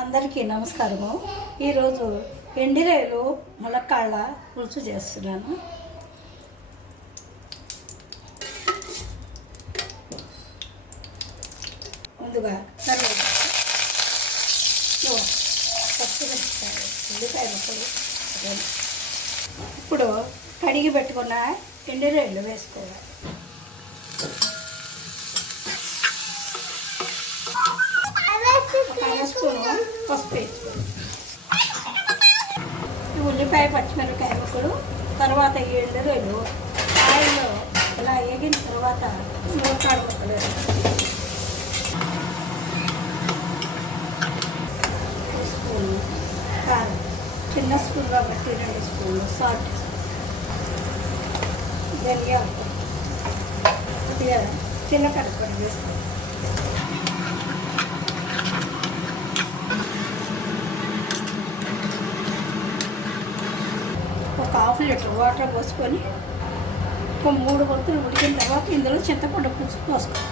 అందరికీ నమస్కారము. ఈరోజు ఎండిరాయలు ములక్కాళ్ళ పులుసు చేస్తున్నాను. ముందుగా పచ్చిమిరపకాయ, ఉల్లిపాయ ముక్కలు, ఇప్పుడు కడిగి పెట్టుకున్న ఎండిరాయలు వేసుకోవాలి. స్పూను పసుపు వేసుకోవాలి. ఉల్లిపాయ పచ్చిమిరపకాయ ముక్కలు, తర్వాత ఈ ఎండురొయ్యలు ఆయిల్లో ఇలా వేగిన తర్వాత ములక్కాడ ముక్కలు, స్పూను కారం, చిన్న స్పూన్ కాబట్టి 2 స్పూన్లు సాల్ట్, ధనియాలు, కొద్దిగా జీలకర్ర పొడి వేసుకోవాలి. ఒక 1/2 లీటర్ వాటర్ పోసుకొని ఒక 3 వంతులు ఉడికిన తర్వాత ఇందులో చింతపండు పులుసు పోసుకోవాలి.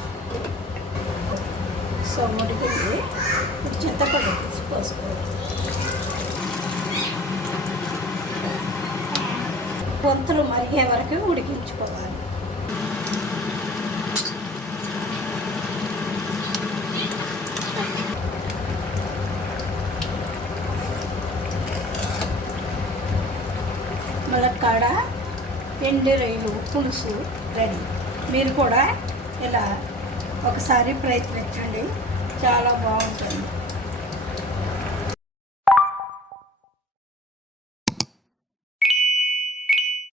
సో ఉడికింది, ఇప్పుడు చింతపండు పులుసు పోసుకోవాలి. వంతులు మరిగే వరకు ఉడికించుకోవాలి. ములక్కాడ ఎండురొయ్యలు పులుసు రెడీ. మీరు కూడా ఇలా ఒకసారి ప్రయత్నించండి, చాలా బాగుంటుంది.